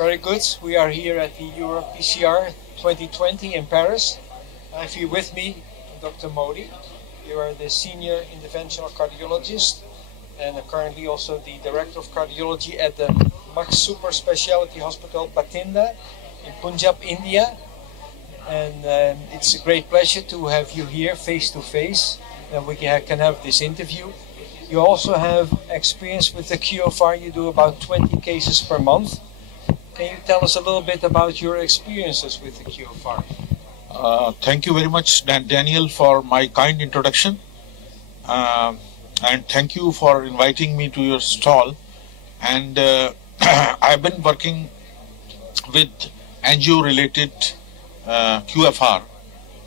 Very good. We are here at the EuroPCR 2020 in Paris. I have here with me Dr. Mody. You are the senior interventional cardiologist and currently also the director of cardiology at the Max Super Specialty Hospital Bathinda in Punjab, India. And it's a great pleasure to have you here face to face, and we can have this interview. You also have experience with the QFR. You do about 20 cases per month. Can you tell us a little bit about your experiences with the QFR? Thank you very much, Daniel, for my kind introduction. And thank you for inviting me to your stall. And I've been working with angio-related QFR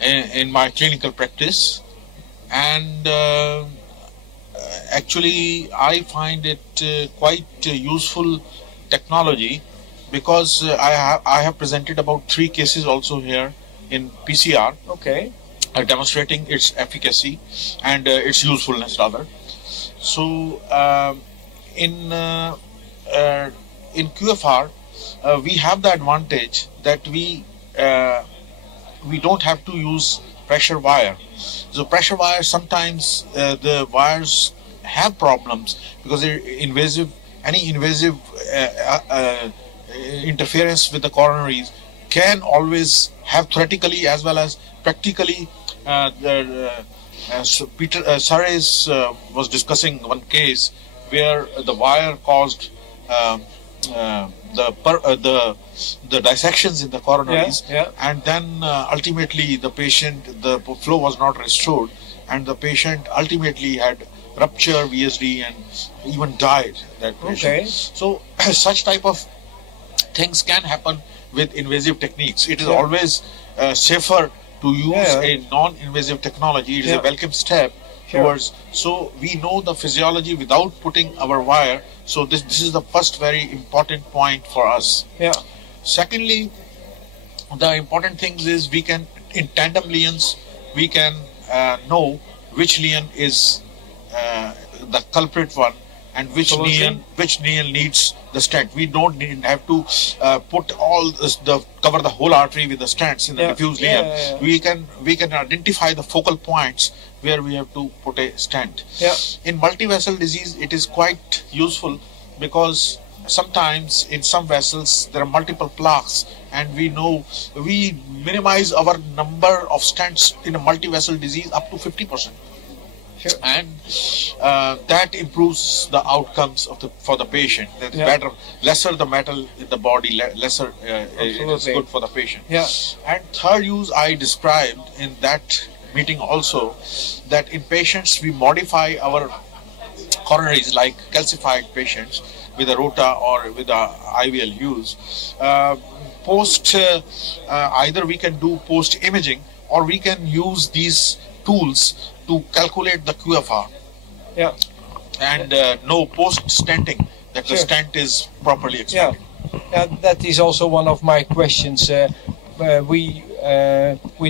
in my clinical practice. And actually, I find it quite useful technology because I have presented about 3 cases also here in PCR. Okay. Demonstrating its efficacy and its usefulness rather. So in QFR we have the advantage that we don't have to use pressure wire. So pressure wire, sometimes the wires have problems because they're invasive. Any invasive interference with the coronaries can always have theoretically as well as practically. So Peter Sares was discussing one case where the wire caused the dissections in the coronaries, and then ultimately the flow was not restored, and the patient ultimately had rupture, VSD, and even died. That patient. Okay. So such type of things can happen with invasive techniques. It is always safer to use a non-invasive technology. It is a welcome step towards. So we know the physiology without putting our wire. So this is the first very important point for us. Yeah. Secondly, the important thing is we can, in tandem lesions, we can know which lesion is the culprit one and which lesion needs the stent. We don't have to cover the whole artery with the stents in the diffuse lesion. We can identify the focal points where we have to put a stent. In multi-vessel disease, it is quite useful because sometimes in some vessels there are multiple plaques, and we minimize our number of stents in a multi-vessel disease up to 50%. And that improves the outcomes for the patient. That's better, lesser the metal in the body, lesser it is good for the patient. And third use I described in that meeting also, that in patients we modify our coronaries, like calcified patients with a rota or with a IVL use. Either we can do post imaging or we can use these tools to calculate the QFR and know post-stenting that the stent is properly expanded. That is also one of my questions. We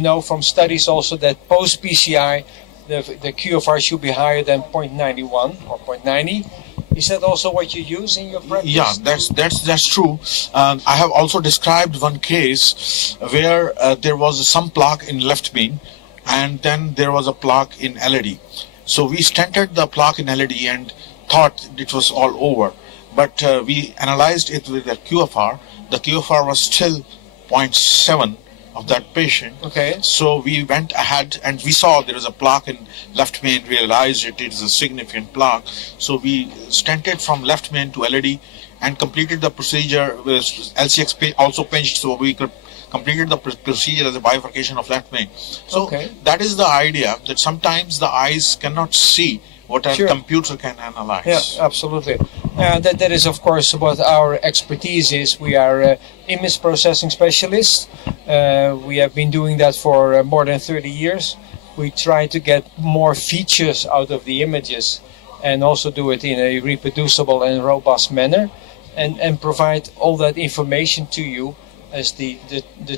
know from studies also that post-PCR the QFR should be higher than 0.91 or 0.90. Is that also what you use in your practice? Yeah, that's true. I have also described one case where there was some plaque in left vein, and then there was a plaque in LAD. So we stented the plaque in LAD and thought it was all over. But we analyzed it with the QFR. The QFR was still 0.7 of that patient. Okay. So we went ahead and we saw there is a plaque in left main, realized it is a significant plaque. So we stented from left main to LAD and completed the procedure with LCX also pinched, so we could completed the procedure as a bifurcation of left main. So that is the idea, that sometimes the eyes cannot see what a computer can analyze. Yeah, absolutely. That is, of course, what our expertise is. We are image processing specialists. We have been doing that for more than 30 years. We try to get more features out of the images and also do it in a reproducible and robust manner, and provide all that information to you as the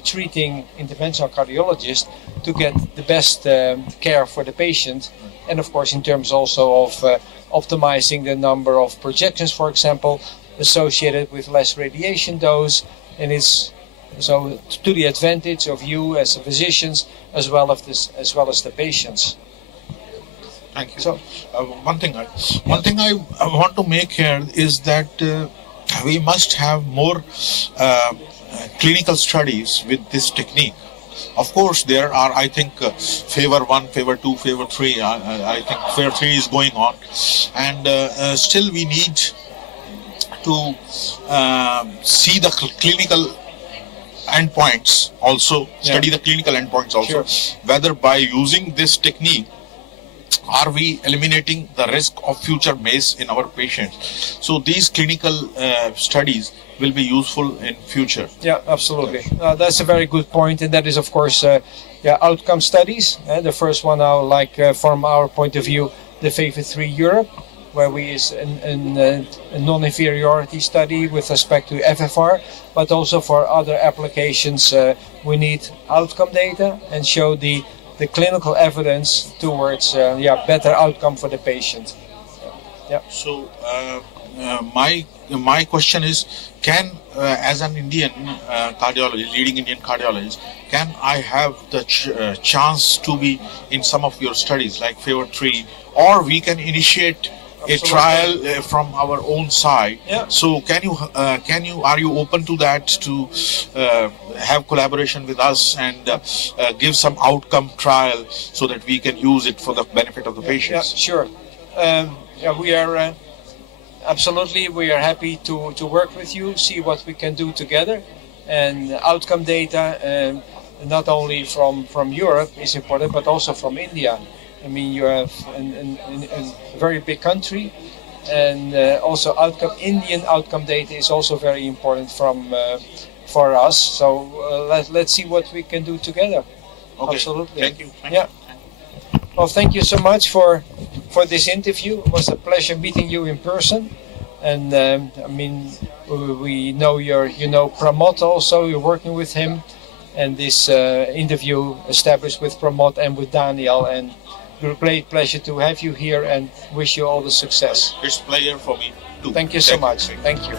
treating interventional cardiologist to get the best care for the patient, and of course in terms also of optimizing the number of projections, for example, associated with less radiation dose, and it's so to the advantage of you as the physicians as well as the patients. Thank you. So, one thing I want to make here is that we must have more clinical studies with this technique. Of course, there are, I think, favor 1, favor 2, favor 3. I think favor 3 is going on, and still we need to see the clinical endpoints also, study the clinical endpoints also, whether by using this technique are we eliminating the risk of future MACE in our patients. So these clinical studies will be useful in future. Yeah, absolutely. That's a very good point, and that is, of course, outcome studies. The first one now, from our point of view, the favor 3 Europe, where we is a non-inferiority study with respect to FFR, but also for other applications, we need outcome data and show the clinical evidence towards better outcome for the patient. Yeah. So my question is, can as an Indian leading Indian cardiologist, can I have the chance to be in some of your studies like favor 3, or we can initiate a trial from our own side? Yeah. So are you open to that, to have collaboration with us and give some outcome trial so that we can use it for the benefit of the patients? Yeah, sure. We are absolutely, we are happy to work with you, see what we can do together, and outcome data not only from Europe is important, but also from India. I mean, you have a very big country, and also Indian outcome data is also very important for us. So let's see what we can do together. Okay. Absolutely. Thank you. Well, thank you so much for this interview. It was a pleasure meeting you in person, and I mean, we know you know Pramod also. You're working with him, and this interview established with Pramod and with Daniel, and a great pleasure to have you here, and wish you all the success. It's a pleasure for me too. Thank you so much. Thank you.